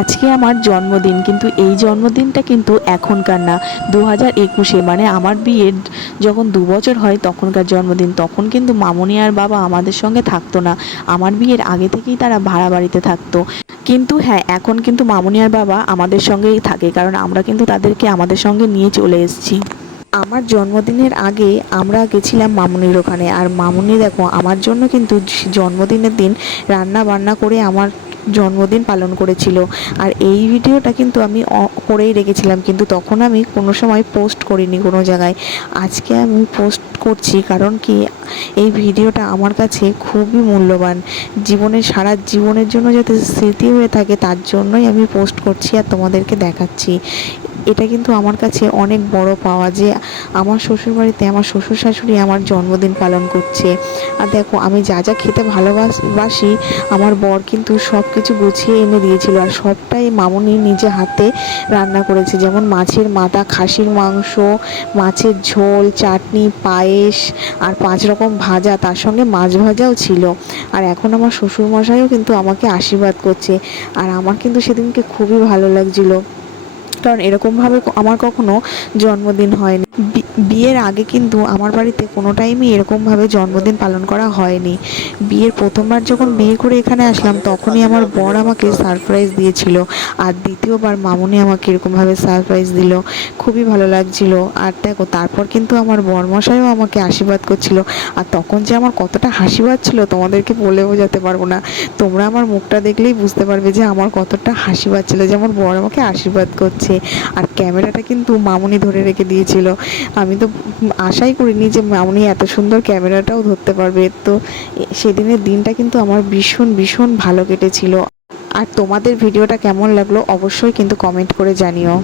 আজকে আমার জন্মদিন, কিন্তু এই জন্মদিনটা কিন্তু এখনকার না, 2021-এ, মানে আমার বিয়ের যখন 2 বছর হয় তখনকার জন্মদিন। তখন কিন্তু মামনি আর বাবা আমাদের সঙ্গে থাকতো না, আমার বিয়ের আগে থেকেই তারা ভাড়া বাড়িতে থাকতো। কিন্তু হ্যাঁ, এখন কিন্তু মামনি আর বাবা আমাদের সঙ্গেই থাকে, কারণ আমরা কিন্তু তাদেরকে আমাদের সঙ্গে নিয়ে চলে এসেছি। আমার জন্মদিনের আগে আমরা গেছিলাম মামুনির ওখানে, আর মামুনি দেখো আমার জন্য কিন্তু জন্মদিনের দিন রান্না বান্না করে আমার জন্মদিন পালন করেছিল। আর এই ভিডিওটা কিন্তু আমি করেই রেখেছিলাম, কিন্তু তখন আমি কোনো সময় পোস্ট করিনি কোনো জায়গায়। আজকে আমি পোস্ট করছি, কারণ কি এই ভিডিওটা আমার কাছে খুবই মূল্যবান, সারা জীবনের জন্য যাতে স্মৃতি হয়ে থাকে তার জন্যই আমি পোস্ট করছি আর তোমাদেরকে দেখাচ্ছি। এটা কিন্তু আমার কাছে অনেক বড় পাওয়া যে আমার শ্বশুরবাড়িতে আমার শ্বশুর শাশুড়ি আমার জন্মদিন পালন করছে। আর দেখো আমি যা যা খেতে ভালোবাসি আমার বর কিন্তু সব কিছু গুছিয়ে এনে দিয়েছিল, আর সবটাই মামুনি নিজে হাতে রান্না করেছে, যেমন মাছের মাথা, খাসির মাংস, মাছের ঝোল, চাটনি, পায়েস আর 5 রকম ভাজা, তার সঙ্গে মাছ ভাজাও ছিল। আর এখন আমার শ্বশুরমশাইও কিন্তু আমাকে আশীর্বাদ করছে, আর আমার কিন্তু সেদিনকে খুবই ভালো লাগছিলো, কারণ এরকমভাবে আমার কখনো জন্মদিন হয়নি। বিয়ের আগে কিন্তু আমার বাড়িতে কোনো টাইমই এরকমভাবে জন্মদিন পালন করা হয়নি। বিয়ের প্রথমবার যখন বিয়ে করে এখানে আসলাম তখনই আমার বর আমাকে সারপ্রাইজ দিয়েছিল, আর দ্বিতীয়বার মামুনি আমাকে এরকমভাবে সারপ্রাইজ দিল, খুবই ভালো লাগছিল। আর দেখো তারপর কিন্তু আমার বরমশাইও আমাকে আশীর্বাদ করছিল, আর তখন যে আমার কতটা হাসি পাচ্ছিল তোমাদেরকে বলে বোঝাতে পারবো না। তোমরা আমার মুখটা দেখলেই বুঝতে পারবে যে আমার কতটা হাসি পাচ্ছিল যে আমার বর আমাকে আশীর্বাদ করছে। আর ক্যামেরাটা কিন্তু মামুনি ধরে রেখে দিয়েছিল, আমি তো আশাই করিনি যে মামুনি এত সুন্দর ক্যামেরাটাও ধরতে পারবে। তো সেদিনের দিনটা কিন্তু আমার ভীষণ ভীষণ ভালো কেটেছিল। আর তোমাদের ভিডিওটা কেমন লাগলো অবশ্যই কিন্তু কমেন্ট করে জানিও।